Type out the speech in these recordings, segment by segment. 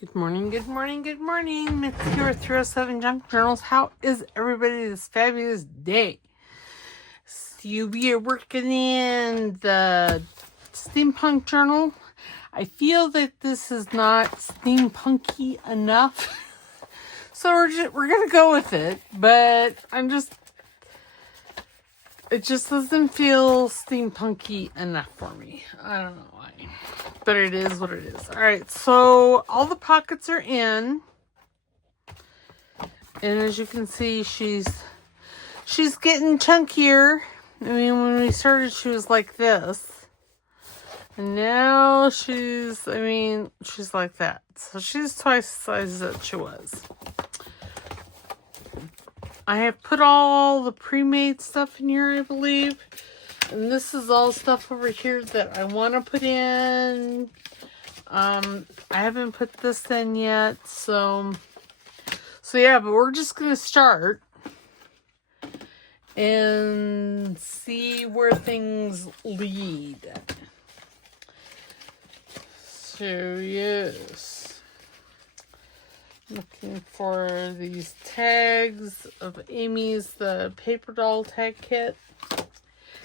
Good morning, good morning, good morning. It's your 307 Junk Journals. How is everybody this fabulous day? So we are working in the steampunk journal. I feel that this is not steampunky enough. So we're going to go with it, but it just doesn't feel steampunky enough for me. I don't know why. But it is what it is. Alright, so all the pockets are in. And as you can see, she's getting chunkier. I mean, when we started, she was like this. And now she's like that. So she's twice the size that she was. I have put all the pre-made stuff in here, I believe. And this is all stuff over here that I want to put in. I haven't put this in yet, so yeah, but we're just going to start and see where things lead. So, yes. Looking for these tags of Amy's, the paper doll tag kit.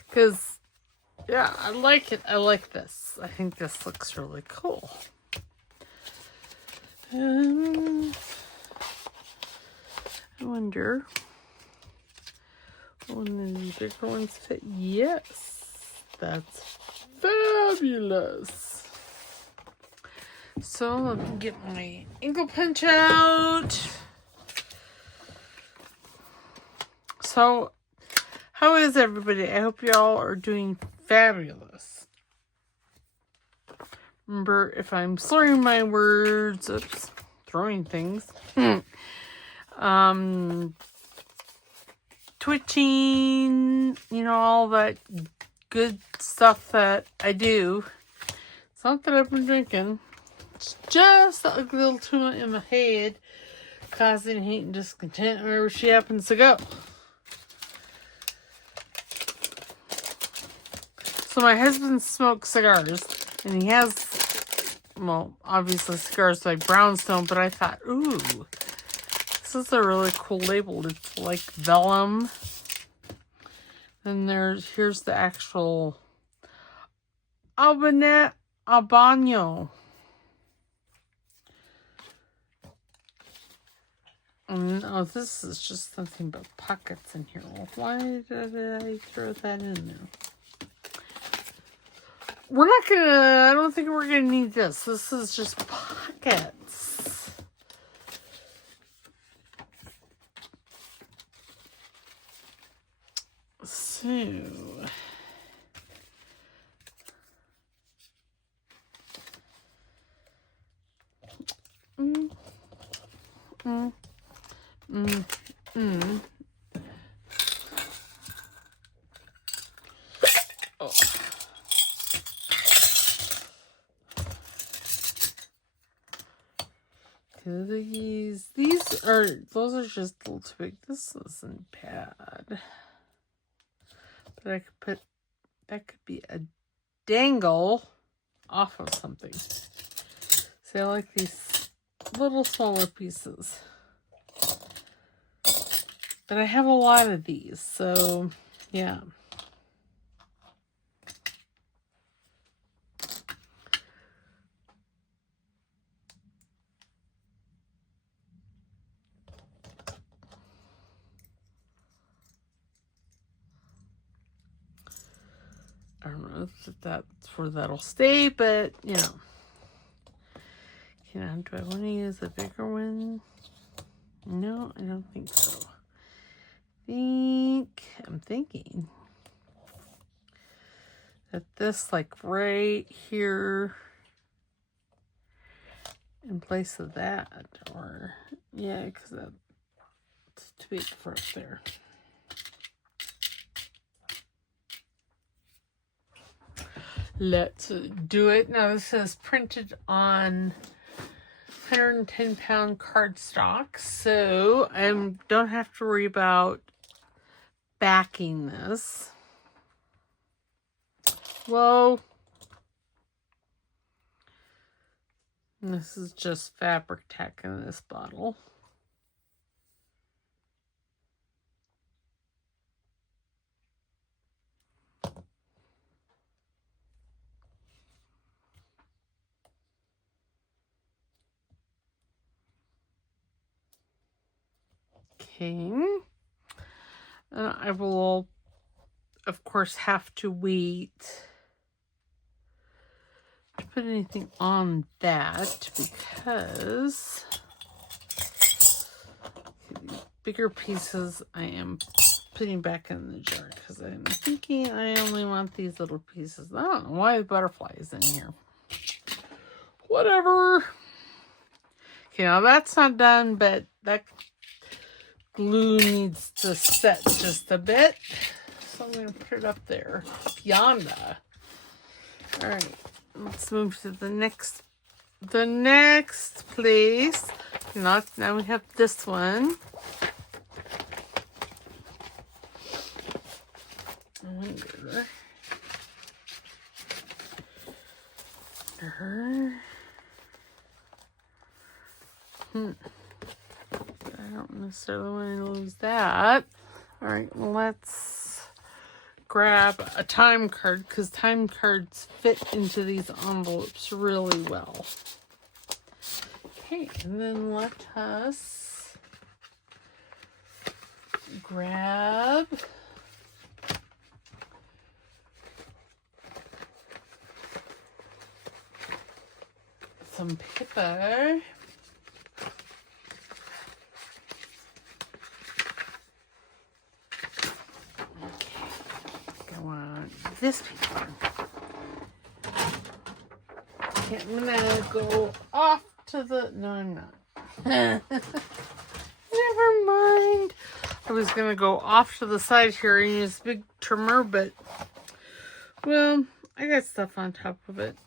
Because, yeah, I like it. I like this. I think this looks really cool. I wonder, one of these bigger ones fit? Yes, that's fabulous. So let me get my ankle punch out. So, how is everybody? I hope y'all are doing fabulous. Remember, if I'm slurring my words, throwing things, twitching, all that good stuff that I do. It's not that I've been drinking. It's just a little too much in my head, causing hate and discontent wherever she happens to go. So my husband smokes cigars, and he has, obviously cigars like Brownstone, but I thought, ooh, this is a really cool label. It's like vellum. And here's the actual Albano. Oh, this is just something but pockets in here. Well, why did I throw that in there? I don't think we're gonna need this. This is just pockets. So, Oh. Those are just a little too big. This isn't bad. But that could be a dangle off of something. See, I like these little smaller pieces. But I have a lot of these, so yeah. I don't know if that's where that'll stay, but do I want to use a bigger one? No, I don't think so. I'm thinking that this, like right here in place of that, or yeah, because that's too big for up there. Let's do it. Now this is printed on 110-pound cardstock, so I don't have to worry about backing this. Whoa. And this is just fabric tack in this bottle. Okay. And I will, of course, have to wait to put anything on that because bigger pieces I am putting back in the jar because I'm thinking I only want these little pieces. I don't know why the butterfly is in here. Whatever. Okay, now that's not done, but that glue needs to set just a bit. So I'm going to put it up there. Yonder. All right, let's move to the next place. Now we have this one. I wonder. I don't necessarily want to lose that. All right, well, let's grab a time card because time cards fit into these envelopes really well. Okay, and then let us grab some paper. This paper. Okay, I'm gonna go off to the. No, I'm not. Never mind. I was gonna go off to the side here and use a big trimmer, but well, I got stuff on top of it.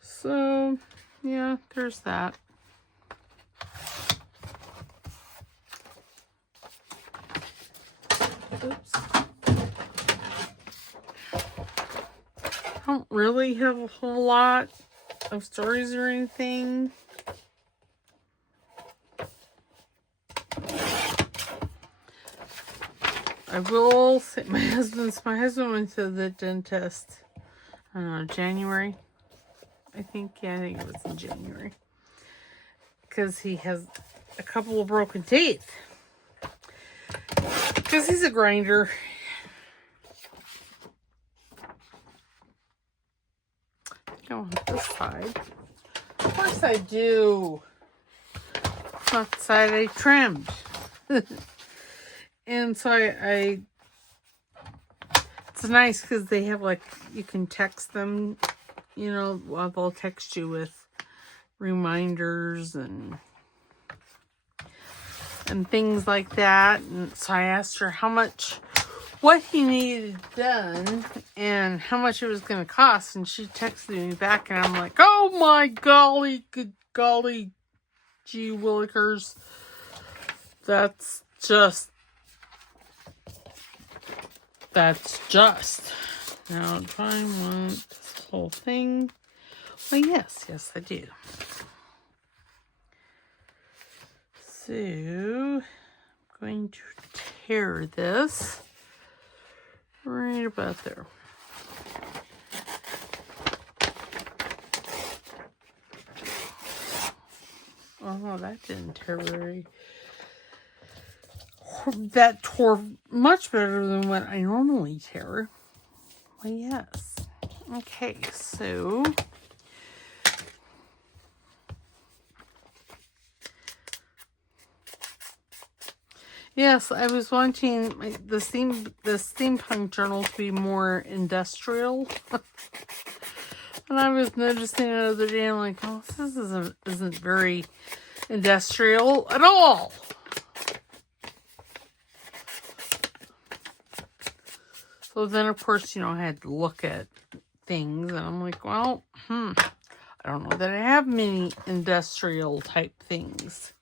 So yeah, there's that. Oops. I don't really have a whole lot of stories or anything. I will say my husband went to the dentist, I don't know, January. I think it was in January. Because he has a couple of broken teeth. Because he's a grinder. Go on this side. Of course I do. It's not the side I trimmed. And so I it's nice because they have like, you can text them, you know, well, they'll text you with reminders and things like that. And so I asked her what he needed done and how much it was going to cost. And she texted me back and I'm like, oh my golly, good golly, gee willikers. That's just. Now, do I want this whole thing? Well, yes, I do. So, I'm going to tear this right about there. Oh, that didn't tear very. That tore much better than what I normally tear. Well, yes. Okay, so yes, I was wanting the steampunk journal to be more industrial. And I was noticing the other day, I'm like, oh, this isn't very industrial at all. So then, of course, I had to look at things, and I'm like, well, I don't know that I have many industrial type things.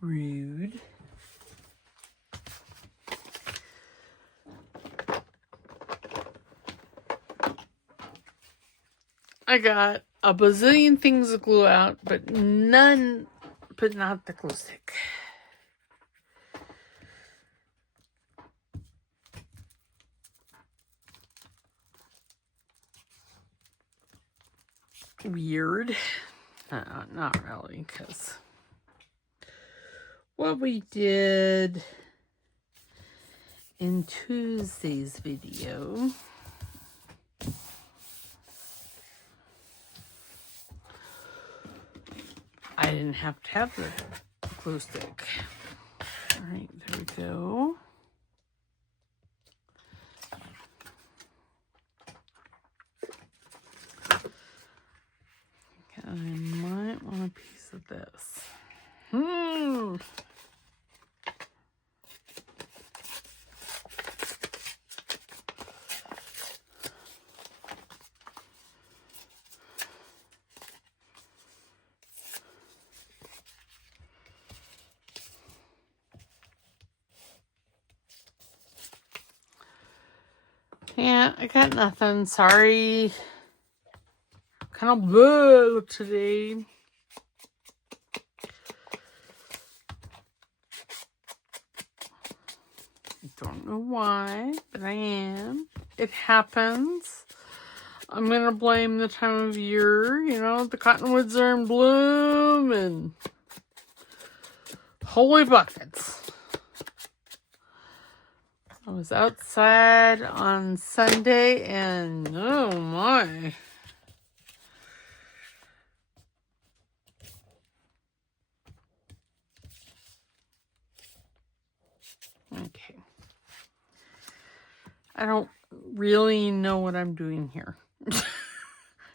Rude. I got a bazillion things to glue out, but not the glue stick. Weird. Not really, because what we did in Tuesday's video, I didn't have to have the glue stick. All right, there we go. I might want a piece of this. Yeah, I got nothing. Sorry. Kind of blue today. I don't know why, but I am. It happens. I'm going to blame the time of year. You know, the cottonwoods are in bloom and holy buckets. I was outside on Sunday and oh my. Okay. I don't really know what I'm doing here. I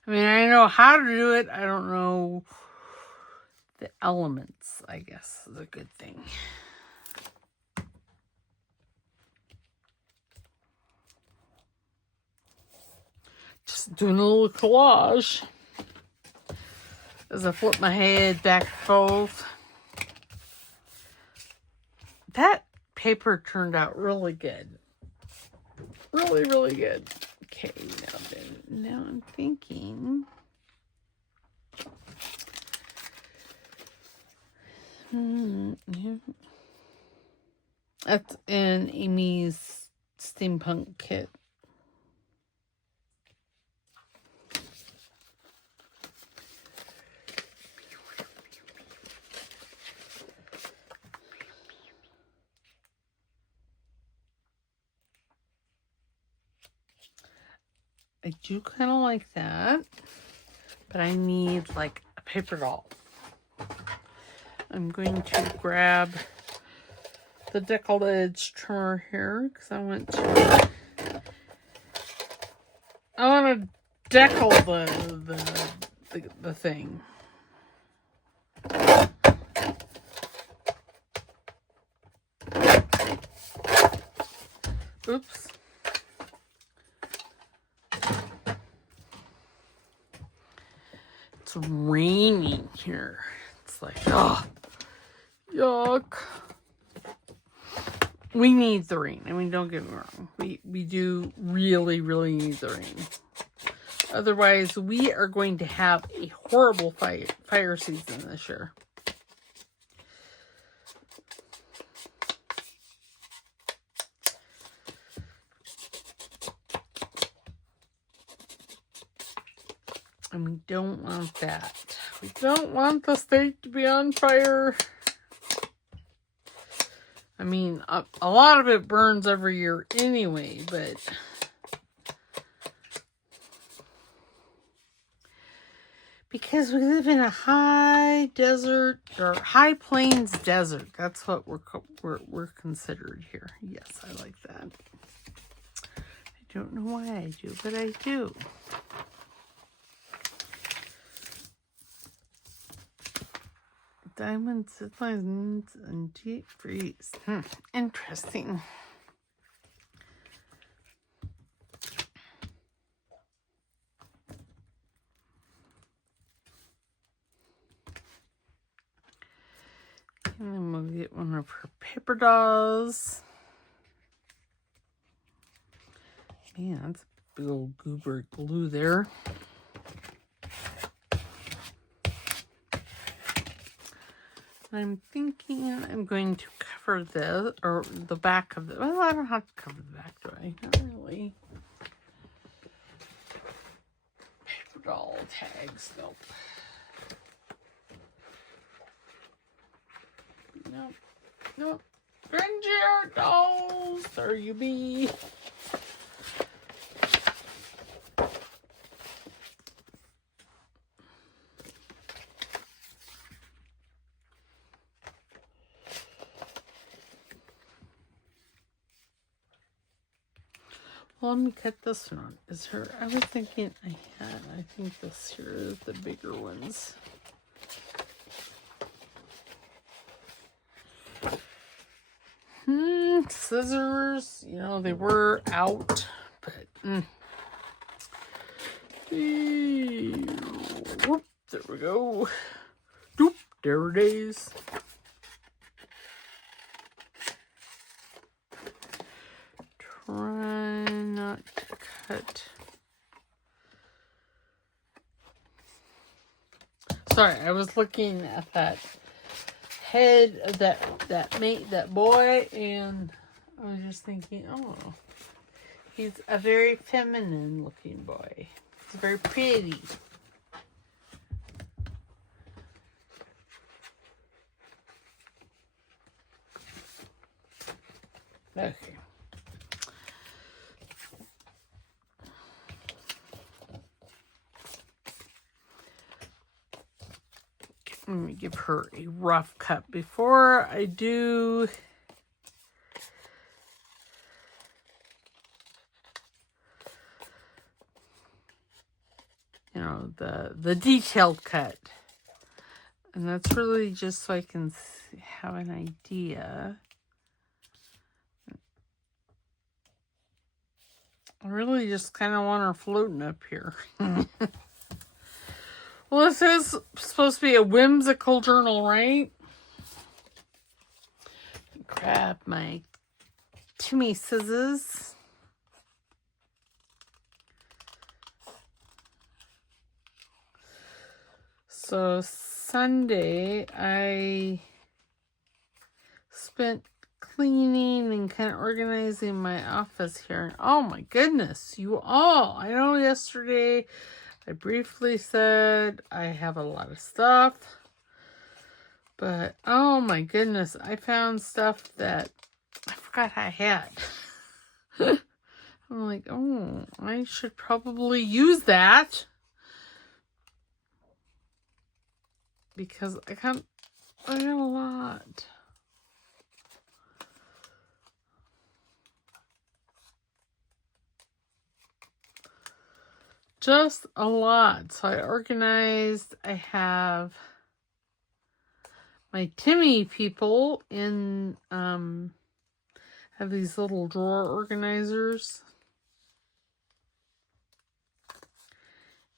mean, I know how to do it. I don't know the elements, I guess, is a good thing. Just doing a little collage as I flip my head back and forth. That paper turned out really good. Really, really good. Okay, now I'm thinking. Yeah. That's in Amy's steampunk kit. I do kind of like that, but I need like a paper doll. I'm going to grab the deckled edge trimmer here because I want to decal the thing. Oops. It's raining here. It's like, oh, yuck. We need the rain. I mean, don't get me wrong. We do really, really need the rain. Otherwise, we are going to have a horrible fire season this year. And we don't want that. We don't want the state to be on fire. I mean, a lot of it burns every year anyway, but because we live in a high desert or high plains desert, that's what we're considered here. Yes, I like that. I don't know why I do, but I do. Diamonds, lines, and deep freeze. Interesting. And then we'll get one of her paper dolls. Man, that's a big old goober glue there. I'm thinking I'm going to cover this, or the back of the, well, I don't have to cover the back, do I? Not really. Paper doll tags, nope. Nope. Nope. Grungy dolls, there you be. Well, let me cut this one. Is her, I was thinking I think this here is the bigger ones. Scissors, you know, they were out, but whoop, there we go. Doop, there it is. Try not to cut. Sorry, I was looking at that head of that boy, and I was just thinking, oh, he's a very feminine looking boy. He's very pretty. Okay. Let me give her a rough cut before I do the detailed cut. And that's really just so I can have an idea. I really just kind of want her floating up here. Well, this is supposed to be a whimsical journal, right? Grab my Timmy scissors. So Sunday, I spent cleaning and kind of organizing my office here. And oh my goodness, you all. I know yesterday I briefly said I have a lot of stuff. But oh my goodness, I found stuff that I forgot I had. I'm like, oh, I should probably use that. Because I got a lot. Just a lot. So I organized. I have my Timmy people in, have these little drawer organizers.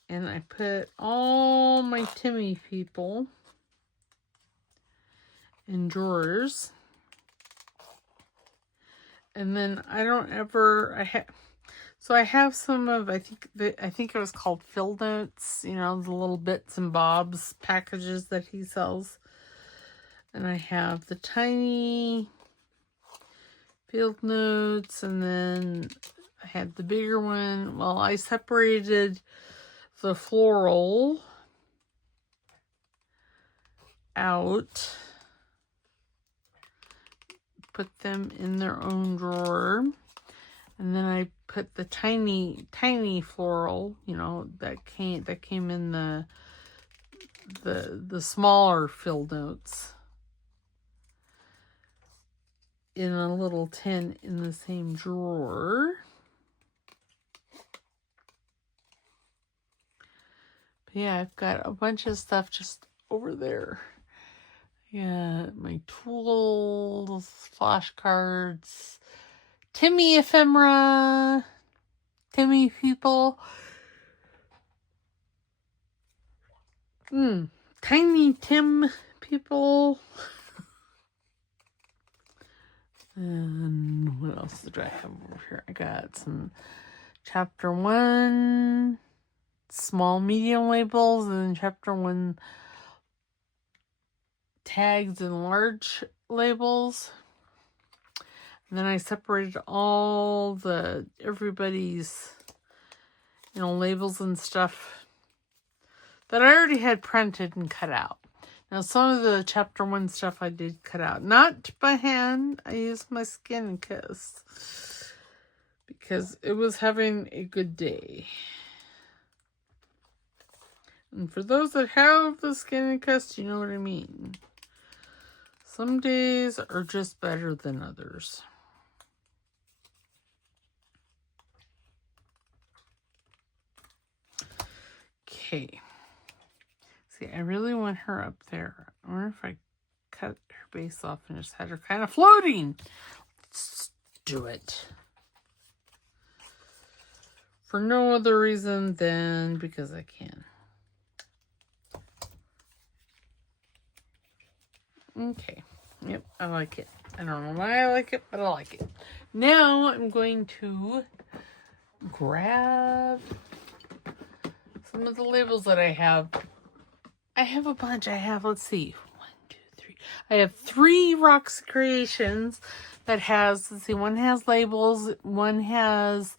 And I put all my Timmy people in drawers. And then I don't ever, so I have some of, I think it was called Fill Notes, you know, the little bits and bobs packages that he sells. And I have the tiny field notes, and then I had the bigger one. Well, I separated the floral out, put them in their own drawer, and then I put the tiny floral, you know, that came in the smaller fill notes in a little tin in the same drawer. But yeah, I've got a bunch of stuff just over there. Yeah, my tools, flashcards, Timmy ephemera, Timmy people. Tiny Tim people. And what else did I have over here? I got some chapter 1 small medium labels, and then chapter 1 tags and large labels. And then I separated all everybody's, labels and stuff that I already had printed and cut out. Now, some of the chapter 1 stuff I did cut out. Not by hand. I used my Skin Kiss because it was having a good day. And for those that have the Skin Kiss, you know what I mean. Some days are just better than others. Okay. See, I really want her up there. I wonder if I cut her base off and just had her kind of floating. Let's do it. For no other reason than because I can. Okay. Yep, I like it. I don't know why I like it, but I like it. Now I'm going to grab some of the labels that I have. I have a bunch. let's see. 1, 2, 3. I have 3 Roxy Creations that has, one has labels, one has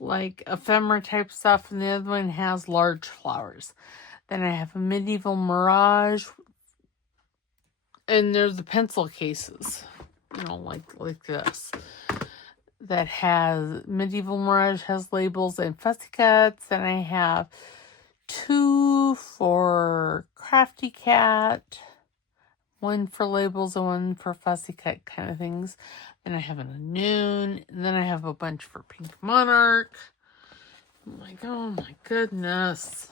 like ephemera type stuff, and the other one has large flowers. Then I have a Medieval Mirage, and there's the pencil cases, like this. That has, Medieval Mirage has labels and Fussy Cats, and I have 2 for Crafty Cat, 1 for labels and 1 for Fussy Cat kind of things. Then I have a Noon, and then I have a bunch for Pink Monarch. I'm like, oh my goodness.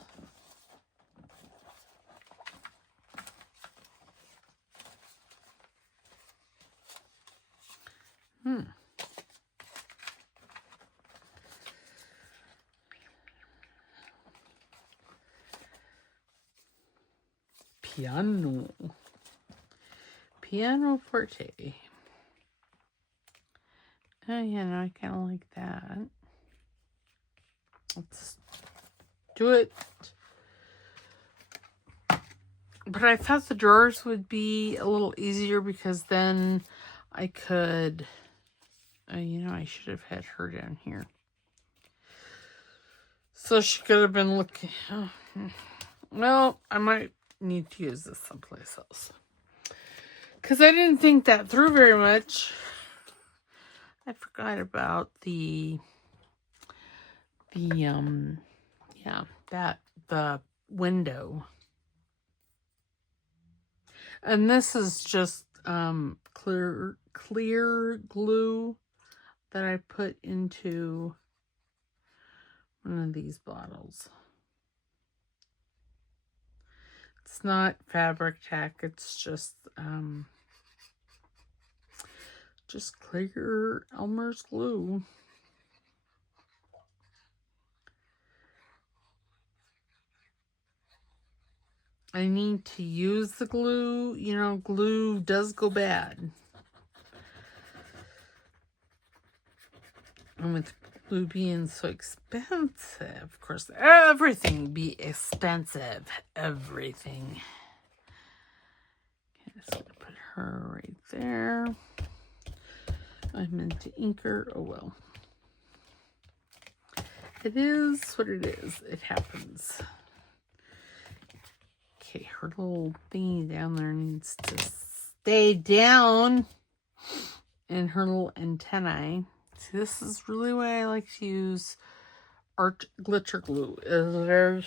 Piano forte. Oh yeah, no, I kind of like that. Let's do it. But I thought the drawers would be a little easier because then I could, I should have had her down here. So she could have been looking. Oh, well, I might need to use this someplace else. Because I didn't think that through very much. I forgot about the window. And this is just clear glue that I put into one of these bottles. It's not fabric tack, it's just clear Elmer's glue. I need to use the glue. Glue does go bad. And with glue being so expensive, of course, everything be expensive. Everything. Okay, just gonna put her right there. I meant to ink her. Oh well. It is what it is. It happens. Okay, her little thingy down there needs to stay down. And her little antennae. See, this is really why I like to use art glitter glue. There's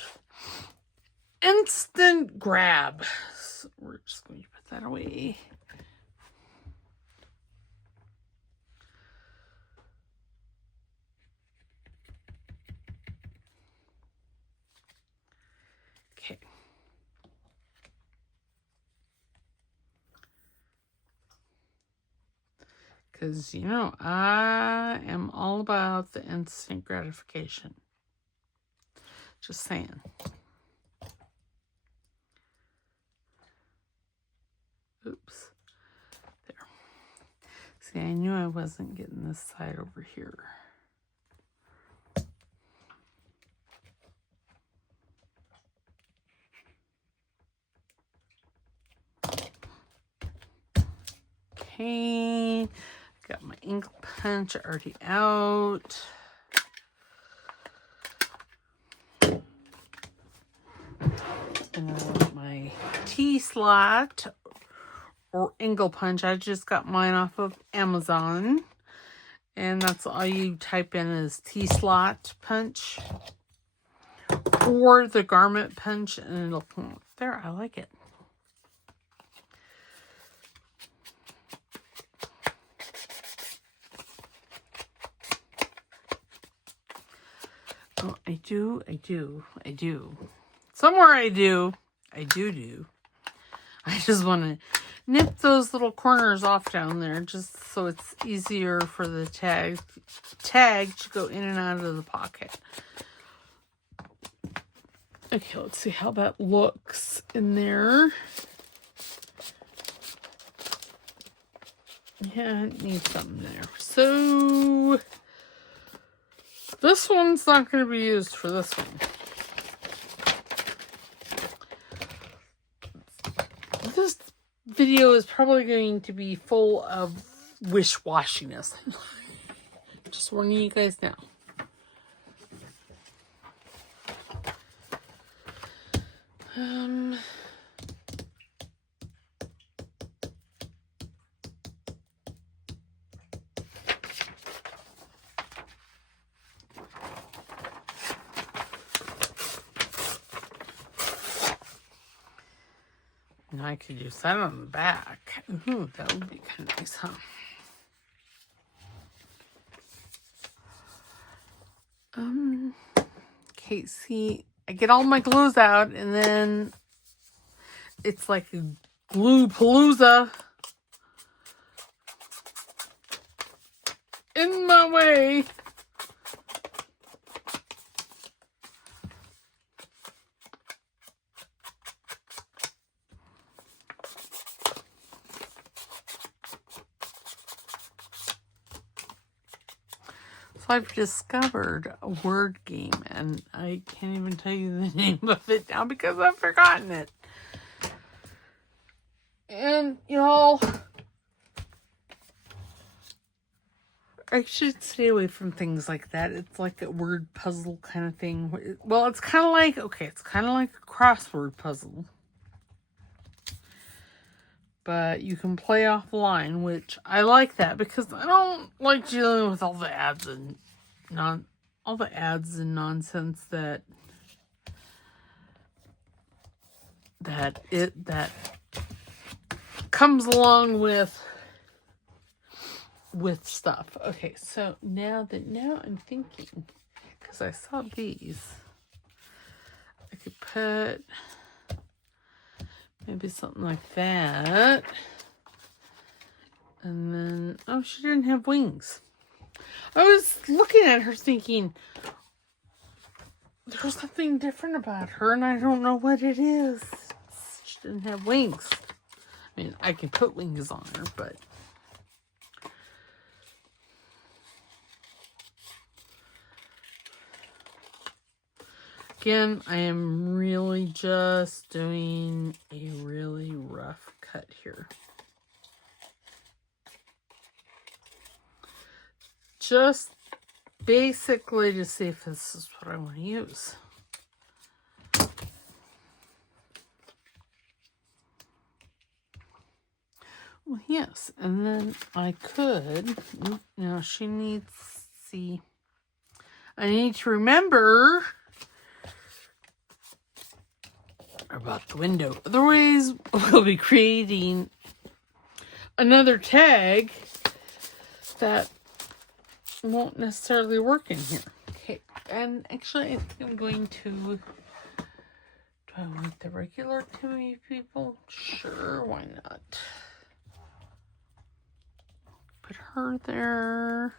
instant grab. So we're just going to put that away. Okay. Because, I am all about the instant gratification. Just saying. Oops. There. See, I knew I wasn't getting this side over here. paint. Got my ink punch already out. And my T-slot or angle punch. I just got mine off of Amazon. And that's all you type in is T-slot punch. Or the garment punch. And it'll come up there. I like it. Oh, I do. Somewhere I do. I just want to nip those little corners off down there just so it's easier for the tag to go in and out of the pocket. Okay, let's see how that looks in there. Yeah, it needs something there. So this one's not going to be used for this one. This video is probably going to be full of wish-washiness. Just warning you guys now. Now I could use that on the back. Ooh, that would be kind of nice, huh? Okay, see, I get all my glues out, and then it's like a glue palooza in my way. So I've discovered a word game, and I can't even tell you the name of it now because I've forgotten it. And, y'all, I should stay away from things like that. It's like a word puzzle kind of thing. Well, it's kind of like, okay, it's kind of like a crossword puzzle. But you can play offline, which I like that because I don't like dealing with all the ads and nonsense that comes along with stuff. Okay, so now I'm thinking, because I saw these, I could put maybe something like that. And then, oh, she didn't have wings. I was looking at her thinking, there's something different about her, and I don't know what it is. She didn't have wings. I mean, I can put wings on her, but again, I am really just doing a really rough cut here. Just basically to see if this is what I want to use. Well, yes, and then I could, now she needs, see, I need to remember about the window. Otherwise, we'll be creating another tag that won't necessarily work in here. Okay, and actually I think I'm going to, do I want the regular Timmy people? Sure, why not? Put her there.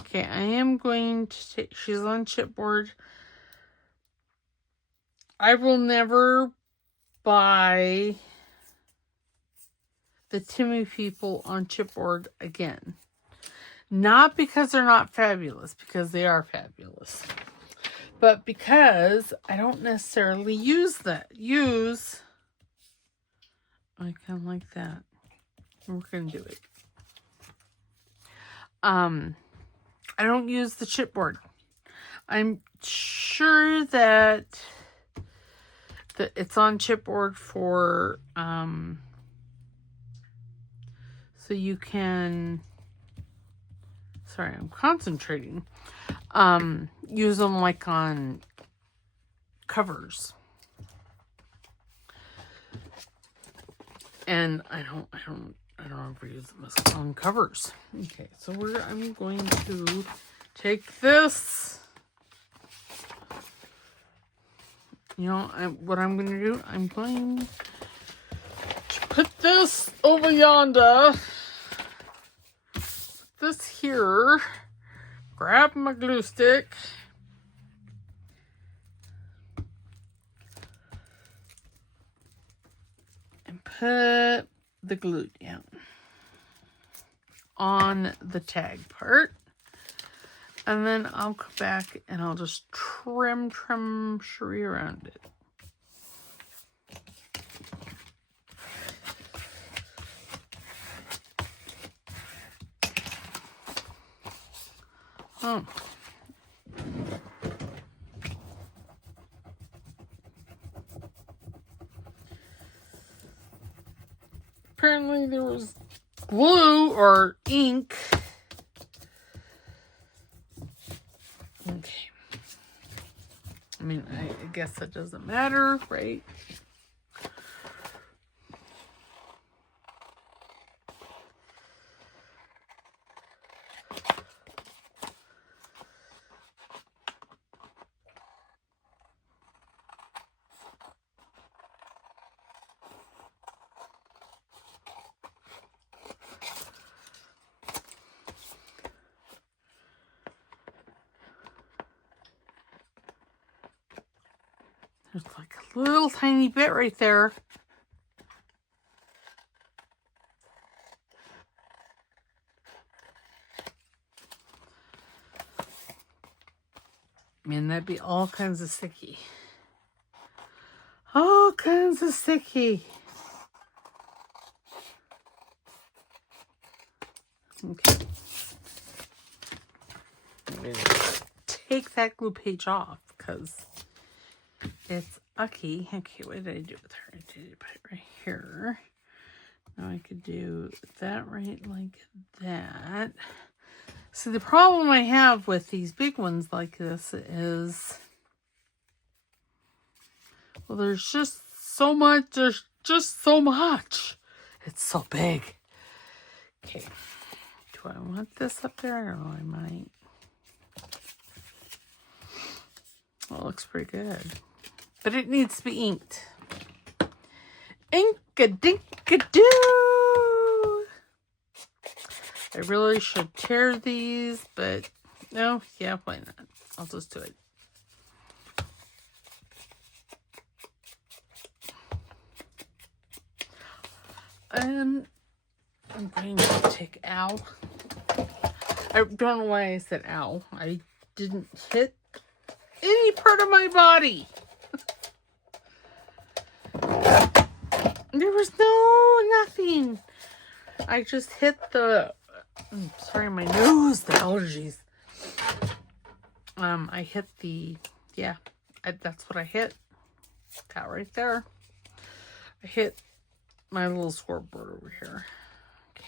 Okay, I am going to take, she's on chipboard. I will never buy the Timmy people on chipboard again. Not because they're not fabulous, because they are fabulous. But because I don't necessarily use that. I kind of like that. We're going to do it. I don't use the chipboard. I'm sure that it's on chipboard for, so you can, sorry, I'm concentrating, use them like on covers. And I don't ever use them as on covers. Okay, so I'm going to take this. You know, what I'm going to do, I'm going to put this over yonder. Put this here. Grab my glue stick. And put the glue down on the tag part. And then I'll come back and I'll just trim sheree around it. Oh. Apparently there was glue or ink. Okay. I mean, I guess that doesn't matter, right? There's like a little tiny bit right there. Man, that'd be all kinds of sticky. All kinds of sticky. Okay. I'm going to take that glue page off because it's ucky. Okay, what did I do with her? I did put it right here. Now I could do that right like that. So the problem I have with these big ones like this is, well, there's just so much. There's just so much. It's so big. Okay. Do I want this up there? I don't know. I might. Well, it looks pretty good. But it needs to be inked. Ink-a-dink-a-doo! I really should tear these, but no, yeah, why not? I'll just do it. And I'm going to take ow. I don't know why I said ow. I didn't hit any part of my body. There was nothing. I just hit the, sorry, my nose, the allergies. I hit the, yeah, that's what I hit. That right there. I hit my little scoreboard over here. Okay.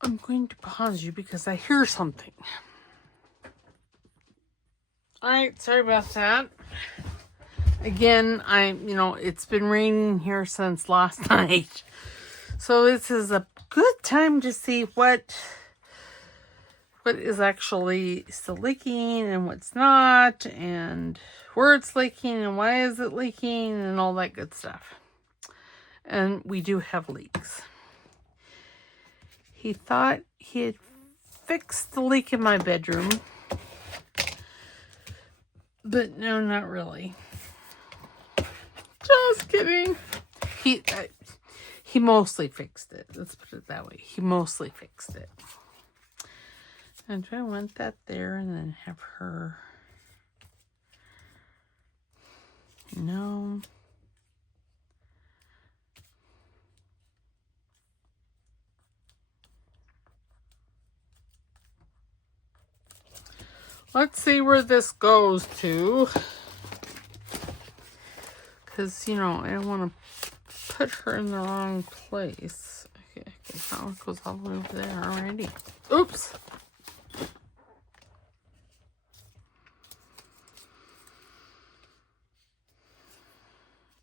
I'm going to pause you because I hear something. Alright, sorry about that. Again, it's been raining here since last night. So this is a good time to see what what is actually still leaking and what's not, and where it's leaking and why is it leaking and all that good stuff. And we do have leaks. He thought he had fixed the leak in my bedroom, but no, not really. Just kidding. He mostly fixed it. Let's put it that way. He mostly fixed it. And do I want that there and then have her? No. Let's see where this goes to. Because, you know, I don't want to put her in the wrong place. Okay, that one goes all the way over there already. Oops.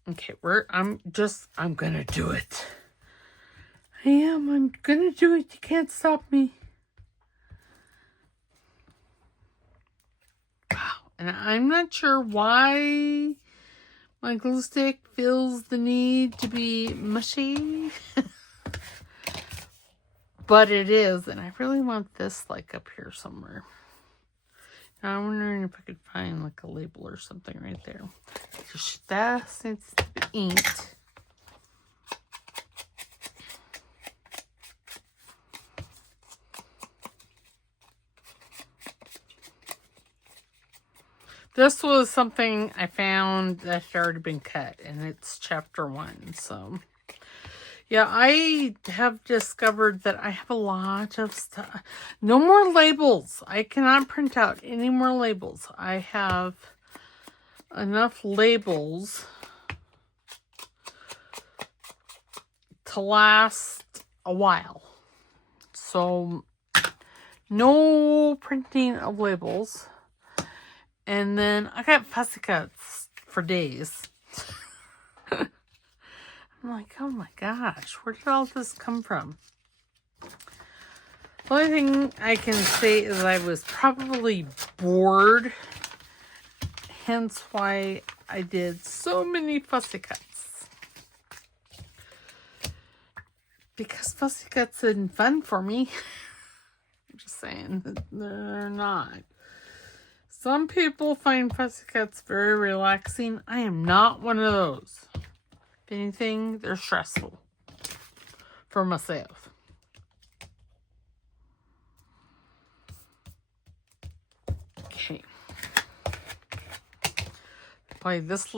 Okay, I'm gonna do it. I'm gonna do it. You can't stop me. Wow, and I'm not sure why my glue stick feels the need to be mushy. But it is, and I really want this like up here somewhere. Now I'm wondering if I could find like a label or something right there. That needs to be inked. This was something I found that had already been cut, and it's chapter 1. So, yeah, I have discovered that I have a lot of stuff. No more labels. I cannot print out any more labels. I have enough labels to last a while. So, no printing of labels. And then I got fussy cuts for days. I'm like, oh my gosh, where did all this come from? The only thing I can say is I was probably bored. Hence why I did so many fussy cuts. Because fussy cuts isn't fun for me. I'm just saying that they're not. Some people find fussy cuts very relaxing. I am not one of those. If anything, they're stressful for myself. Okay. Play this,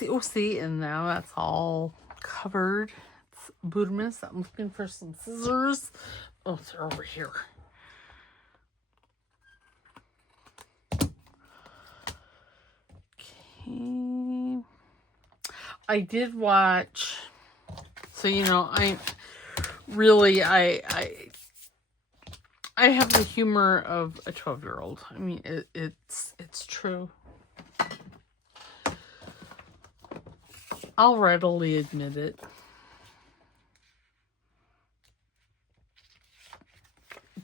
you'll see, and now that's all covered. It's Buddhist. I'm looking for some scissors. Oh, they're over here. I did watch, so you know, I have the humor of a 12-year-old. I mean, it's true. I'll readily admit it.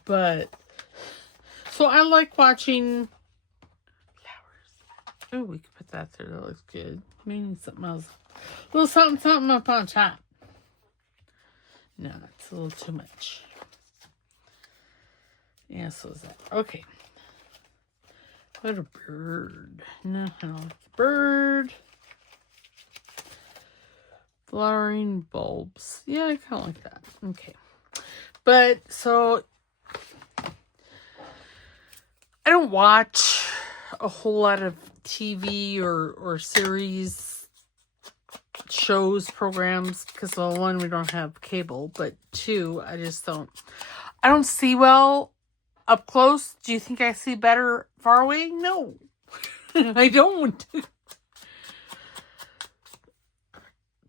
But so I like watching flowers. Oh, we could put that there. That looks good. Maybe something else. A little something up on top. No, it's a little too much. Yeah, so is that. Okay. What a bird. No, I don't like the bird. Flowering bulbs. Yeah, I kind of like that. Okay. But, so, I don't watch a whole lot of TV or series, shows, programs, because, well, 1, we don't have cable, but 2, I don't see well up close. Do you think I see better far away? No. I don't.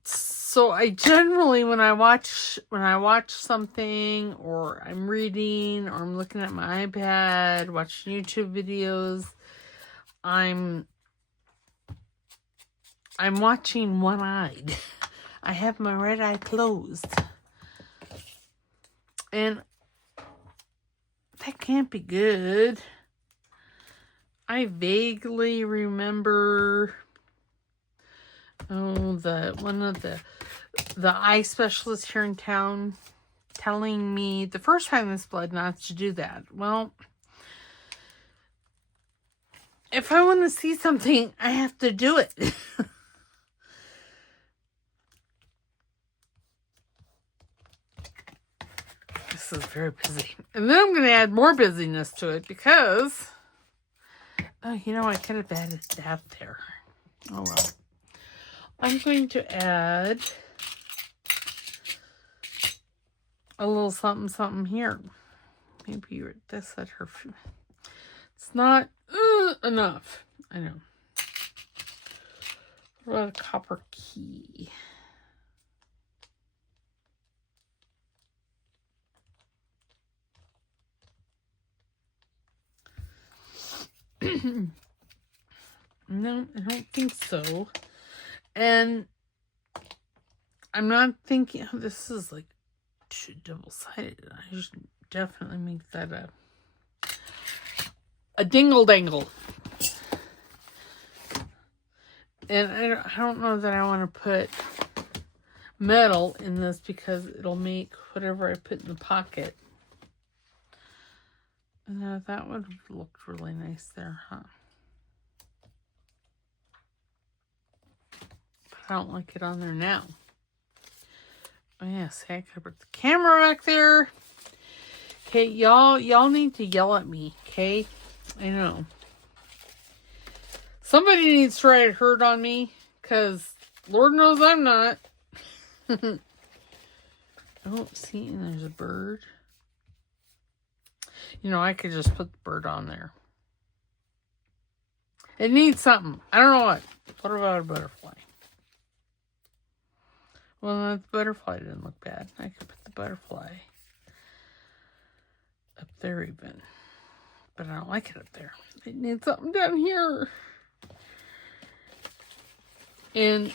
So I generally, when I watch something, or I'm reading, or I'm looking at my iPad, watching YouTube videos, I'm watching one-eyed. I have my right eye closed. And that can't be good. I vaguely remember, one of the eye specialists here in town telling me the first time this blood not to do that. Well, if I want to see something, I have to do it. This is very busy. And then I'm going to add more busyness to it because, oh, you know, I could have added that there. Oh, well. I'm going to add a little something, something here. Maybe this at her. It's not enough. I know. What about a copper key? No, I don't think so. And I'm not thinking, oh, this is like double-sided. I should definitely make that a dingle-dangle. And I don't know that I want to put metal in this because it'll make whatever I put in the pocket. That would have looked really nice there, huh? But I don't like it on there now. Oh yeah, see, I could put the camera back there. Okay, y'all need to yell at me, okay? I know. Somebody needs to write a hurt on me, because Lord knows I'm not. Oh, see, and there's a bird. You know, I could just put the bird on there. It needs something. I don't know what. What about a butterfly? Well, the butterfly didn't look bad. I could put the butterfly up there even. But I don't like it up there. It needs something down here. And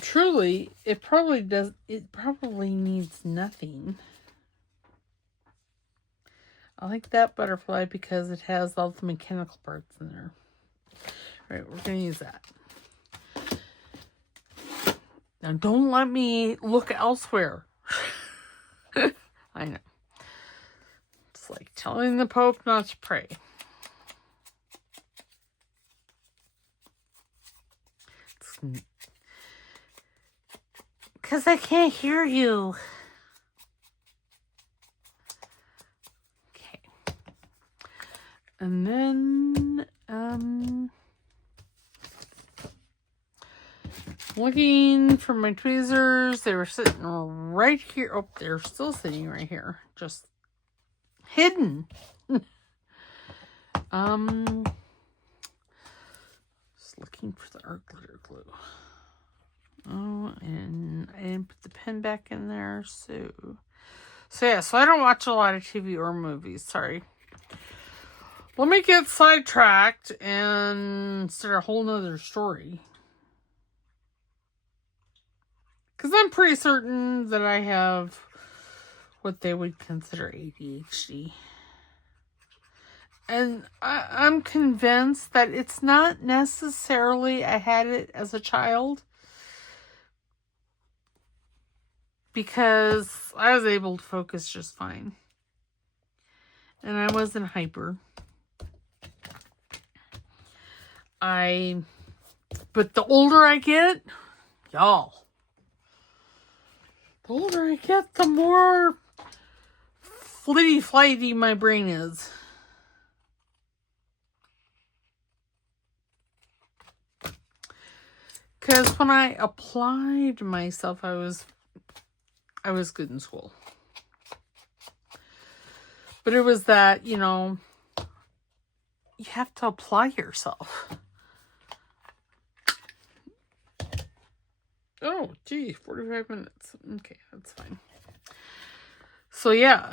truly, it probably needs nothing. I like that butterfly because it has all the mechanical parts in there. All right, we're going to use that. Now, don't let me look elsewhere. I know. It's like telling the Pope not to pray. Because I can't hear you. And then, looking for my tweezers. They were sitting right here. Oh, they're still sitting right here. Just hidden. Just looking for the art glitter glue. Oh, and I didn't put the pen back in there. So yeah, so I don't watch a lot of TV or movies. Sorry. Let me get sidetracked and start a whole nother story. Because I'm pretty certain that I have what they would consider ADHD. And I'm convinced that it's not necessarily I had it as a child. Because I was able to focus just fine. And I wasn't hyper. But the older I get, y'all, the older I get, the more flitty-flighty my brain is. Because when I applied myself, I was good in school. But it was that, you know, you have to apply yourself. Oh, gee, 45 minutes. Okay, that's fine. So, yeah.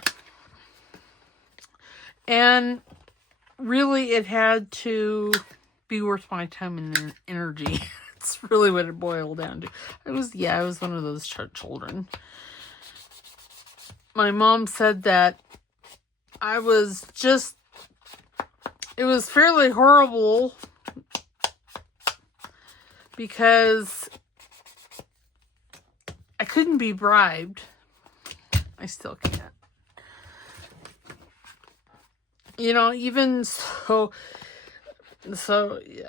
And really, it had to be worth my time and energy. It's really what it boiled down to. I was one of those children. My mom said that I was just, it was fairly horrible because I couldn't be bribed. I still can't. You know, even so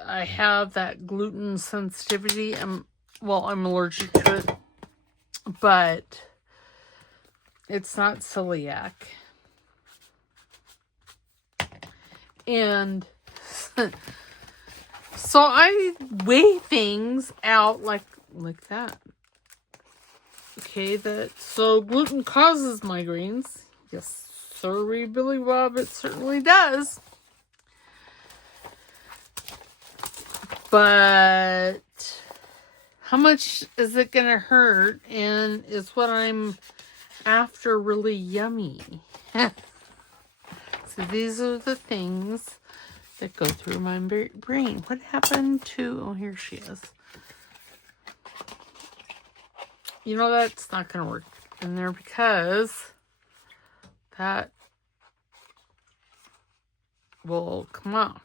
I have that gluten sensitivity. I'm allergic to it, but it's not celiac. And so I weigh things out like that. Okay, so gluten causes migraines. Yes, sorry, Billy Bob, it certainly does. But how much is it going to hurt? And is what I'm after really yummy? So these are the things that go through my brain. What happened to... Oh, here she is. You know, that's not going to work in there because that will come off.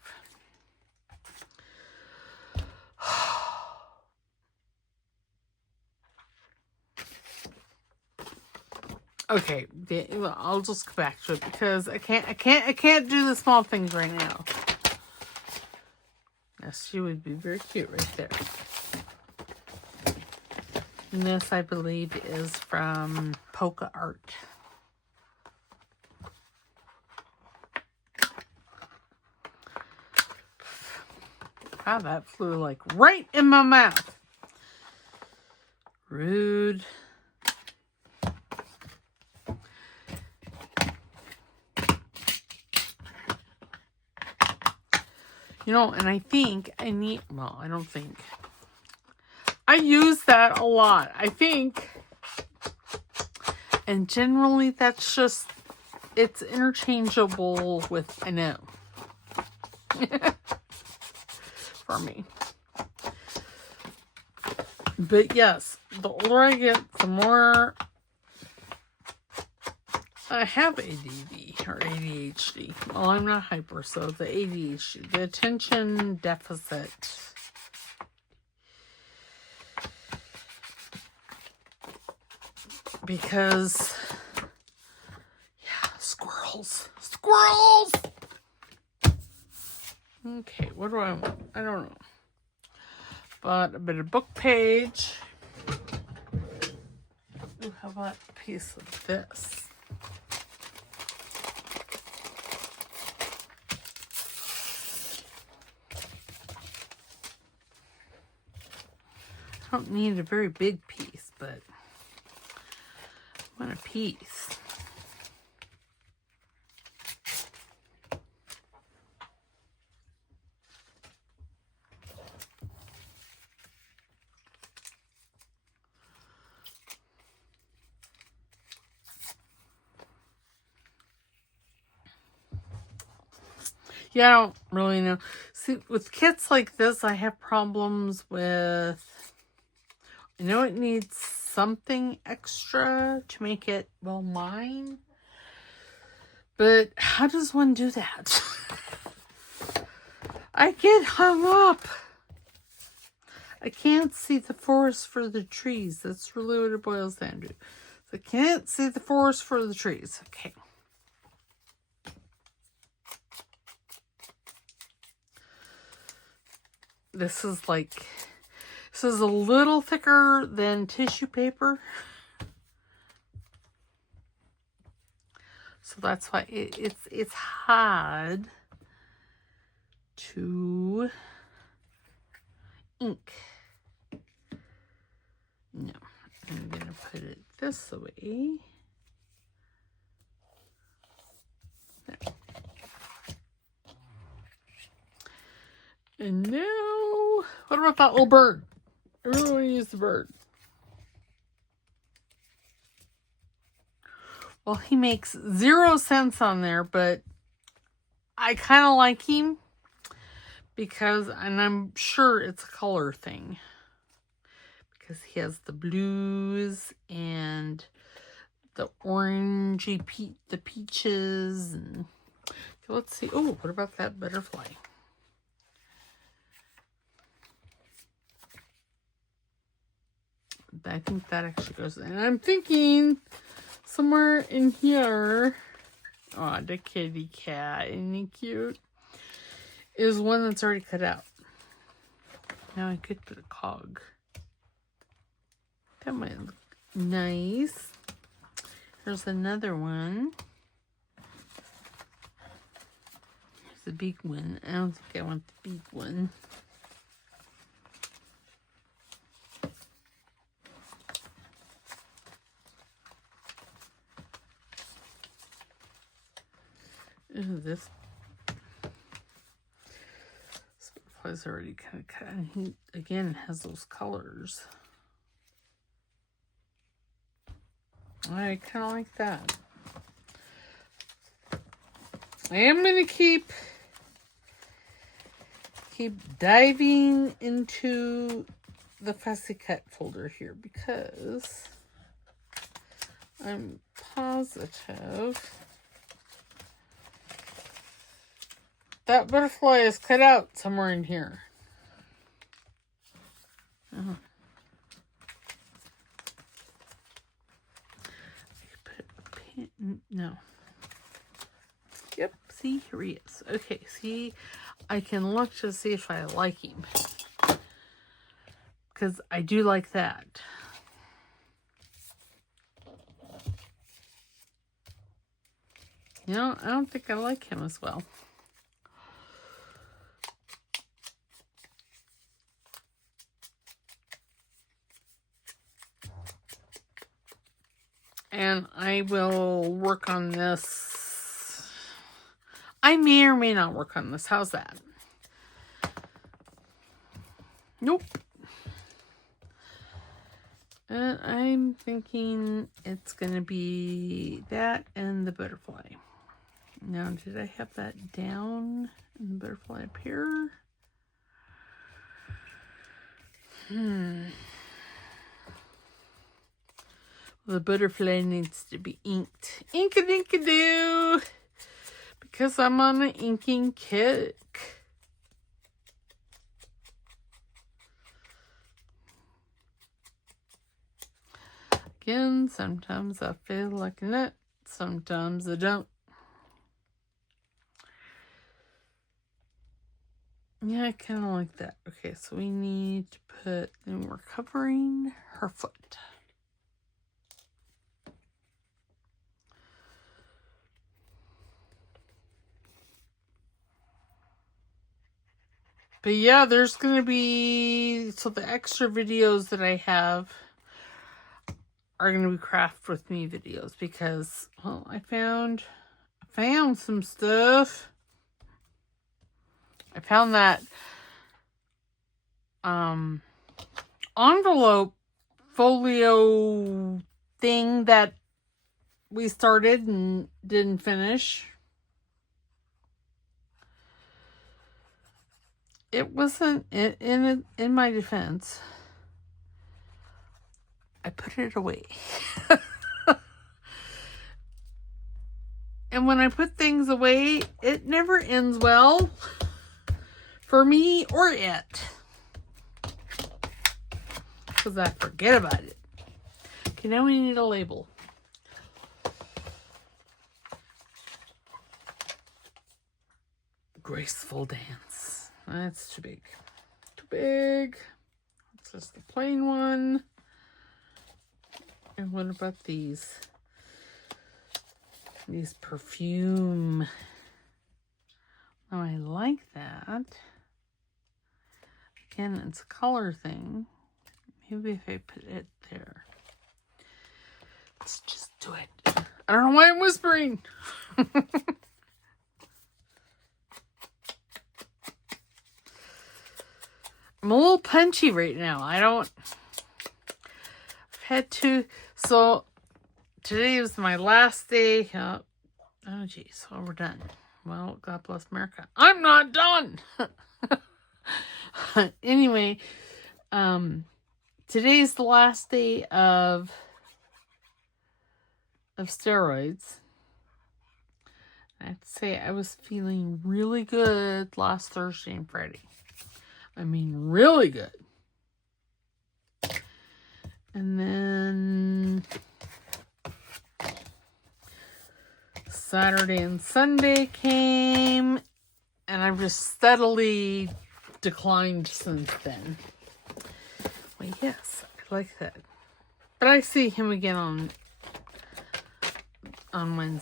Okay, I'll just go back to it because I can't do the small things right now. Yes, she would be very cute right there. And this, I believe, is from Polka Art. Wow, that flew like right in my mouth. Rude. You know, and I think I need, well, I don't think. I use that a lot. I think, and generally that's just, it's interchangeable with, I know. For me. But yes, the older I get, the more I have ADD or ADHD. Well, I'm not hyper, so the ADHD, the attention deficit. Because, yeah, squirrels. Squirrels! Okay, what do I want? I don't know. But a bit of book page. Ooh, how about a piece of this? I don't need a very big piece, but I want a piece. Yeah, I don't really know. See, with kits like this, I have problems with... I know it needs something extra to make it, well, mine. But how does one do that? I get hung up. I can't see the forest for the trees. That's really what it boils down to. So I can't see the forest for the trees. Okay. This is a little thicker than tissue paper. So that's why it's hard to ink. No, I'm going to put it this way. There. And now, what about that little bird? I really want to use the bird. Well, he makes 0 cents on there, but I kind of like him because, and I'm sure it's a color thing, because he has the blues and the orangey the peaches. And so let's see. Oh, what about that butterfly? I think that actually goes in. I'm thinking somewhere in here. Oh, the kitty cat. Isn't he cute? Is one that's already cut out. Now I could put a cog. That might look nice. There's another one. Here's the big one. I don't think I want the big one. Ooh, this butterfly's already kind of cut. And he, again, has those colors. I kind of like that. I am going to keep diving into the Fussy Cut folder here because I'm positive that butterfly is cut out somewhere in here. Oh. No. Yep, see, here he is. Okay, see, I can look to see if I like him. Because I do like that. You know, I don't think I like him as well. And I will work on this. I may or may not work on this. How's that? Nope. And I'm thinking it's going to be that and the butterfly. Now, did I have that down and the butterfly up here? The butterfly needs to be inked. Ink-a-dink-a-doo! Because I'm on an inking kick. Again, sometimes I feel like a nut. Sometimes I don't. Yeah, I kind of like that. Okay, so we need to put, then we're covering her foot. But yeah, there's going to be, so the extra videos that I have are going to be craft with me videos because, well, I found some stuff. I found that envelope folio thing that we started and didn't finish. It wasn't, in my defense, I put it away. And when I put things away, it never ends well for me or it. Because I forget about it. Okay, now we need a label. Graceful dance. That's too big. Too big. It's just the plain one. And what about these? These perfume. Oh, I like that. Again, it's a color thing. Maybe if I put it there. Let's just do it. I don't know why I'm whispering. I'm a little punchy right now. I've had to, so today was my last day. Oh geez, well, we're done. Well, God bless America. I'm not done. Anyway, today's the last day of of steroids. I have to say, I was feeling really good last Thursday and Friday. I mean, really good. And then Saturday and Sunday came, and I've just steadily declined since then. Well, yes, I like that. But I see him again on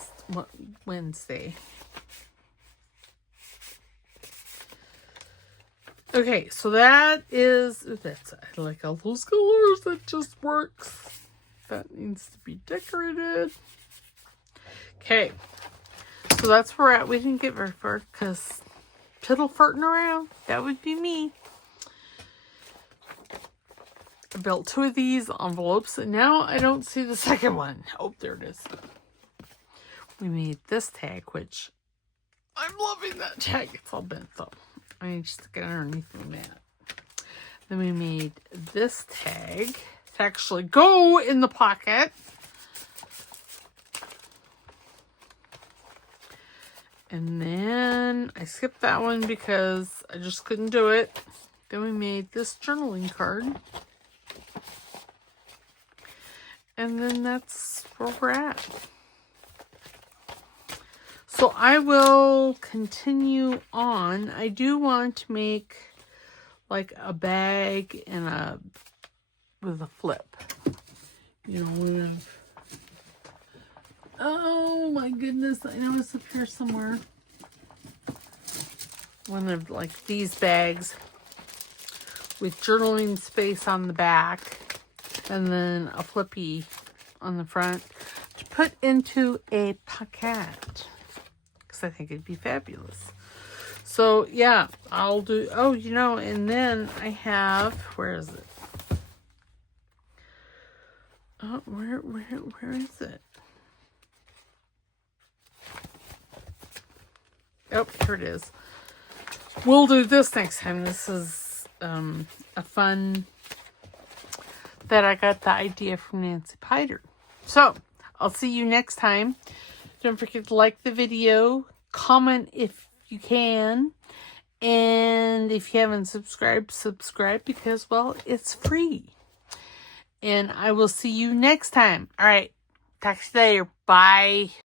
Wednesday. Okay, so that's I like all those colors. That just works. That needs to be decorated. Okay, so that's where we're at. We didn't get very far because piddle farting around. That would be me. I built 2 of these envelopes, and now I don't see the second one. Oh, there it is. We made this tag, which I'm loving that tag. It's all bent though. I need to stick it underneath my mat. Then we made this tag to actually go in the pocket. And then I skipped that one because I just couldn't do it. Then we made this journaling card. And then that's where we're at. So I will continue on. I do want to make like a bag and with a flip. You know, oh my goodness, I know it's up here somewhere. One of like these bags with journaling space on the back and then a flippy on the front to put into a pocket. I think it'd be fabulous. So yeah, I'll do, oh, you know, and then I have, where is it? Oh, where is it? Oh, here it is. We'll do this next time. This is a fun that I got the idea from Nancy Piter. So I'll see you next time. Don't forget to like the video, comment if you can, and if you haven't subscribed, subscribe because, well, it's free. And I will see you next time. All right, talk to you later. Bye.